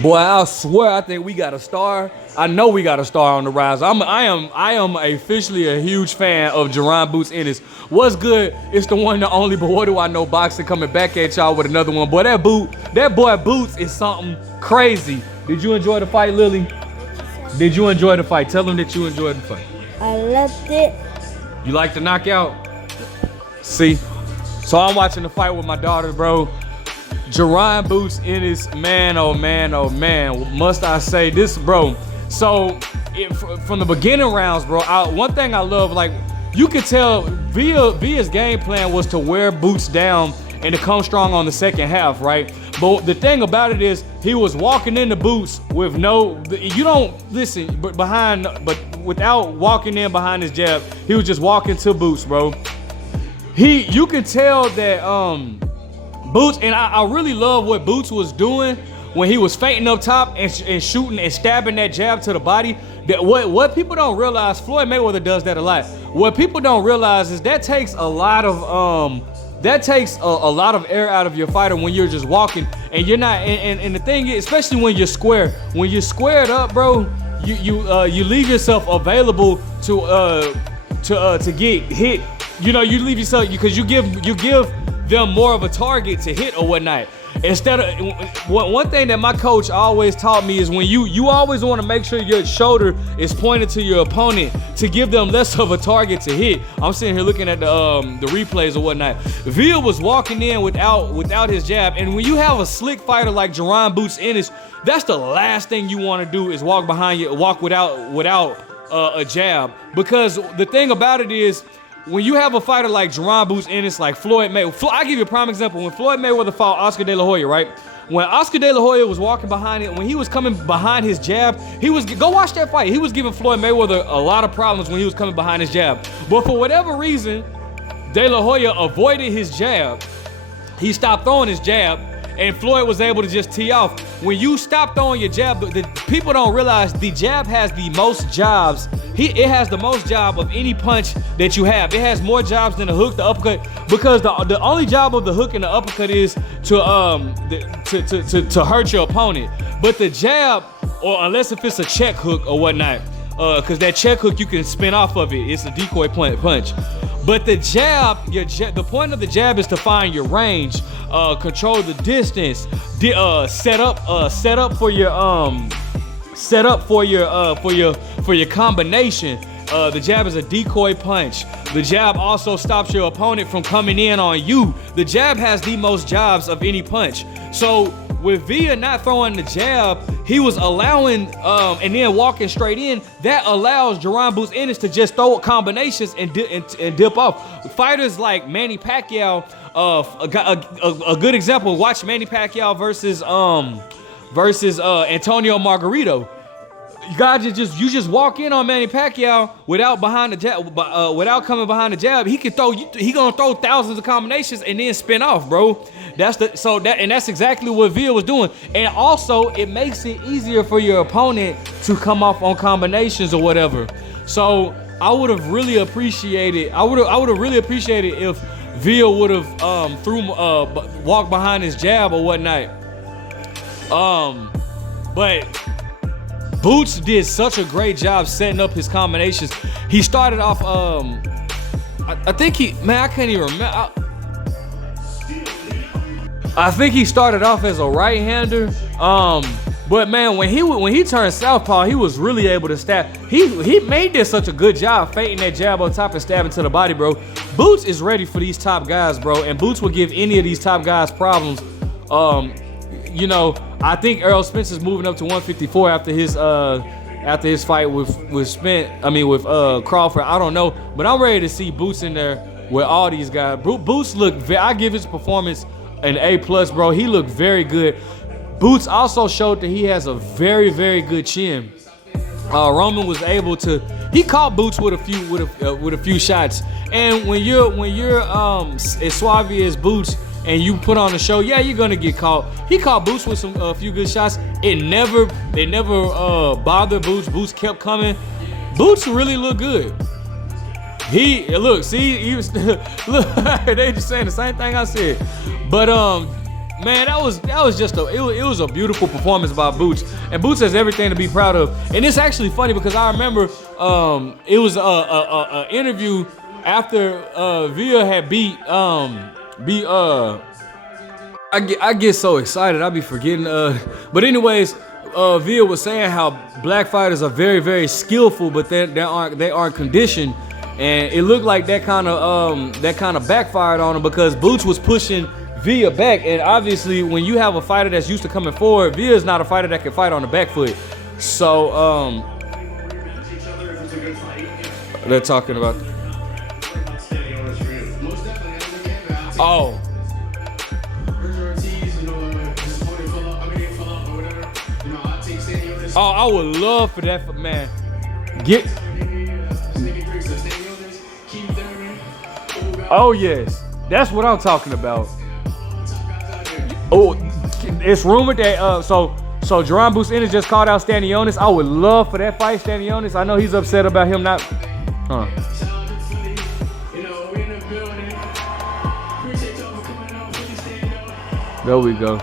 Boy, I swear, I think we got a star. I know we got a star on the rise. I am officially a huge fan of Jaron Boots Ennis. What's good? It's the one, the only. But what do I know? Boxing coming back at y'all with another one. Boy, that boy Boots is something crazy. Did you enjoy the fight, Lily? Did you enjoy the fight? Tell them that you enjoyed the fight. I loved it. You like the knockout? See? So I'm watching the fight with my daughter, bro. Jaron Boots Ennis, man, oh man, oh man. Must I say this, bro? So from the beginning rounds, bro, one thing I love, like, you could tell Villa's game plan was to wear Boots down and to come strong on the second half, right? But the thing about it is, he was walking into Boots with without walking in behind his jab, he was just walking to Boots, bro. You can tell that Boots, and I really love what Boots was doing when he was feinting up top and shooting and stabbing that jab to the body. That what people don't realize, Floyd Mayweather does that a lot. What people don't realize is that takes a lot of a lot of air out of your fighter when you're just walking and you're not. And the thing is, especially when you're squared up, bro, you leave yourself available to get hit. You know, you leave yourself because you give them more of a target to hit or whatnot. Instead of one thing that my coach always taught me is when you always want to make sure your shoulder is pointed to your opponent to give them less of a target to hit. I'm sitting here looking at the replays or whatnot. Villa was walking in without his jab, and when you have a slick fighter like Jaron Boots Ennis, that's the last thing you want to do is walk without a jab. Because the thing about it is, when you have a fighter like Jaron Boots Ennis, like Floyd Mayweather, I'll give you a prime example. When Floyd Mayweather fought Oscar De La Hoya, right? When Oscar De La Hoya was walking behind it, when he was coming behind his jab, go watch that fight. He was giving Floyd Mayweather a lot of problems when he was coming behind his jab. But for whatever reason, De La Hoya avoided his jab. He stopped throwing his jab, and Floyd was able to just tee off. When you stop throwing your jab, the people don't realize the jab has the most jobs. It has the most job of any punch that you have. It has more jobs than the hook, the uppercut, because the only job of the hook and the uppercut is to hurt your opponent. But the jab, or unless if it's a check hook or whatnot, because that check hook you can spin off of it. It's a decoy punch. But the jab, the point of the jab is to find your range, control the distance, set up for your combination. The jab is a decoy punch. The jab also stops your opponent from coming in on you. The jab has the most jobs of any punch. So with Villa not throwing the jab, he was allowing and then walking straight in. That allows Jaron Boots Ennis to just throw combinations and dip off. Fighters like Manny Pacquiao, a good example. Watch Manny Pacquiao versus Antonio Margarito. You just walk in on Manny Pacquiao without coming behind the jab. He gonna throw thousands of combinations and then spin off, bro. That's exactly what Villa was doing. And also, it makes it easier for your opponent to come off on combinations or whatever. So I would have really appreciated. I would have really appreciated if Villa would have walked behind his jab or whatnot. But Boots did such a great job setting up his combinations. He started off, I can't even remember. I think he started off as a right-hander. But man, when he turned southpaw, he was really able to stab. He made this such a good job feinting that jab on top and stabbing to the body, bro. Boots is ready for these top guys, bro, and Boots will give any of these top guys problems. I think Errol Spence is moving up to 154 after his fight with Crawford. I don't know, but I'm ready to see Boots in there with all these guys. Boots I give his performance an A+, bro. He looked very good. Boots also showed that he has a very, very good chin. Roman was able to. He caught Boots with a few shots. And when you're as suave as Boots and you put on a show, yeah, you're gonna get caught. He caught Boots with a few good shots. It never bothered Boots. Boots kept coming. Boots really looked good. He was look. They just saying the same thing I said. But Man, that was just it was a beautiful performance by Boots, and Boots has everything to be proud of. And it's actually funny because I remember it was a interview after Villa had beat I get so excited I be forgetting but anyways, Villa was saying how black fighters are very, very skillful, but they aren't conditioned, and it looked like that kind of backfired on him because Boots was pushing Villa back, and obviously when you have a fighter that's used to coming forward, Villa is not a fighter that can fight on the back foot. So they're talking about oh. Oh, I would love for that, man. Oh yes, that's what I'm talking about. Oh, it's rumored that so Jaron Ennis just called out Stanionis. I would love for that fight, Stanionis. I know he's upset about him not. There we go.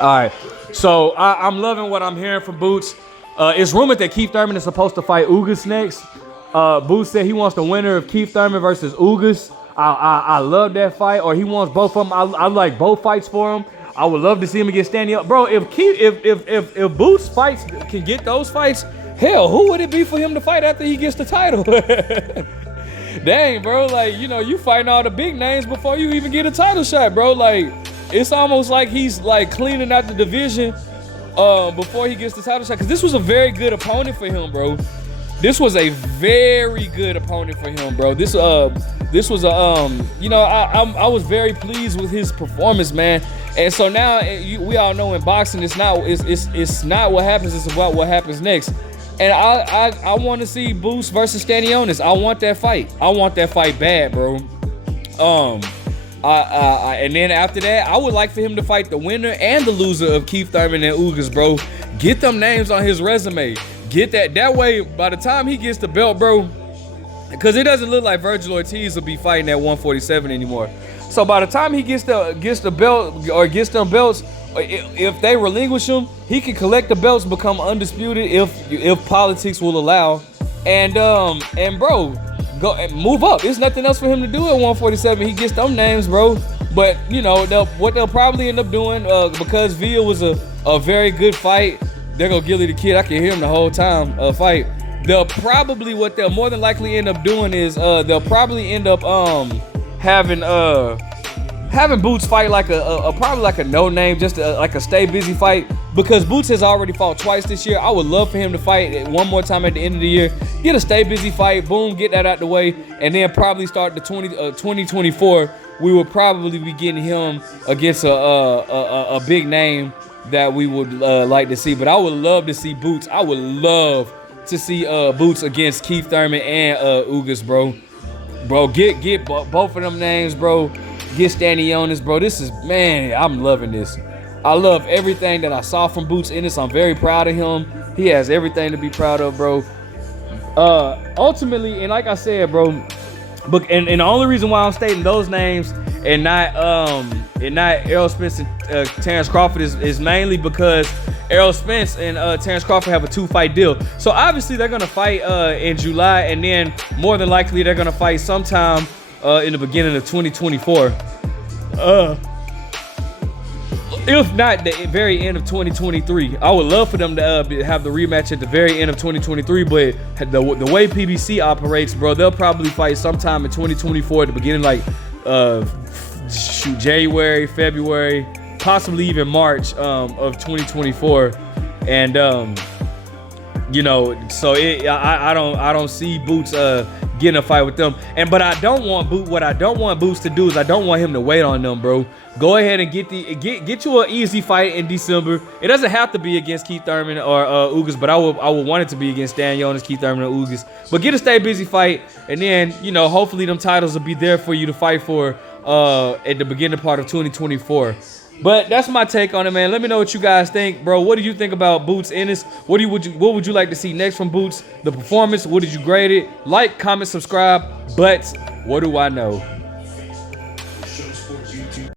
All right, so I'm loving what I'm hearing from Boots. It's rumored that Keith Thurman is supposed to fight Ugas next. Boots said he wants the winner of Keith Thurman versus Ugas. I love that fight, or he wants both of them. I like both fights for him. I would love to see him against Stanley. Bro, if Boots fights can get those fights, hell, who would it be for him to fight after he gets the title? Dang, bro, like, you know, you fighting all the big names before you even get a title shot, bro. Like, it's almost like he's like cleaning out the division before he gets the title shot. Because this was a very good opponent for him, bro. This was a very good opponent for him, bro. This was a you know, I was very pleased with his performance, man. And so now we all know in boxing it's not what happens, it's about what happens next. And I want to see Boots versus Stanionis. I want that fight. I want that fight bad, bro. And then after that, I would like for him to fight the winner and the loser of Keith Thurman and Ugas, bro. Get them names on his resume. Get that way, by the time he gets the belt, bro, because it doesn't look like Virgil Ortiz will be fighting at 147 anymore. So by the time he gets the belt or gets them belts, if they relinquish him, he can collect the belts, become undisputed if politics will allow, and bro, go and move up. There's nothing else for him to do at 147. He gets them names, bro. But you know what they'll probably end up doing, because Villa was a very good fight. They're gonna Gilly the Kid. I can hear him the whole time fight. What they'll more than likely end up doing is they'll probably end up having Boots fight like probably like a no name, just like a stay busy fight, because Boots has already fought twice this year. I would love for him to fight one more time at the end of the year, get a stay busy fight, boom, get that out the way, and then probably start the 2024. We will probably be getting him against a big name that we would like to see. But I would love to see Boots. I would love to see Boots against Keith Thurman and Ugas, bro. Bro, get both of them names, bro. Get Stanionis, bro. This is, man, I'm loving this. I love everything that I saw from Boots Ennis. I'm very proud of him. He has everything to be proud of, bro. Ultimately, and like I said, bro, but and the only reason why I'm stating those names and not Errol Spence and Terrence Crawford is mainly because Errol Spence and Terrence Crawford have a 2-fight deal. So obviously they're gonna fight in July, and then more than likely they're gonna fight sometime in the beginning of 2024. If not the very end of 2023. I would love for them to have the rematch at the very end of 2023, but the way PBC operates, bro, they'll probably fight sometime in 2024 at the beginning, like January, February, possibly even March of 2024. And you know, so I don't see Boots get in a fight with them. But I don't want what I don't want Boots to do is I don't want him to wait on them, bro. Go ahead and get you an easy fight in December. It doesn't have to be against Keith Thurman or Ugas, but I would want it to be against Dan Jonas, Keith Thurman, or Ugas. But get a stay busy fight, and then hopefully them titles will be there for you to fight for at the beginning part of 2024. But that's my take on it, man. Let me know what you guys think, bro. What do you think about Boots Ennis? What would you like to see next from Boots? The performance, what did you grade it? Like, comment, subscribe. But what do I know?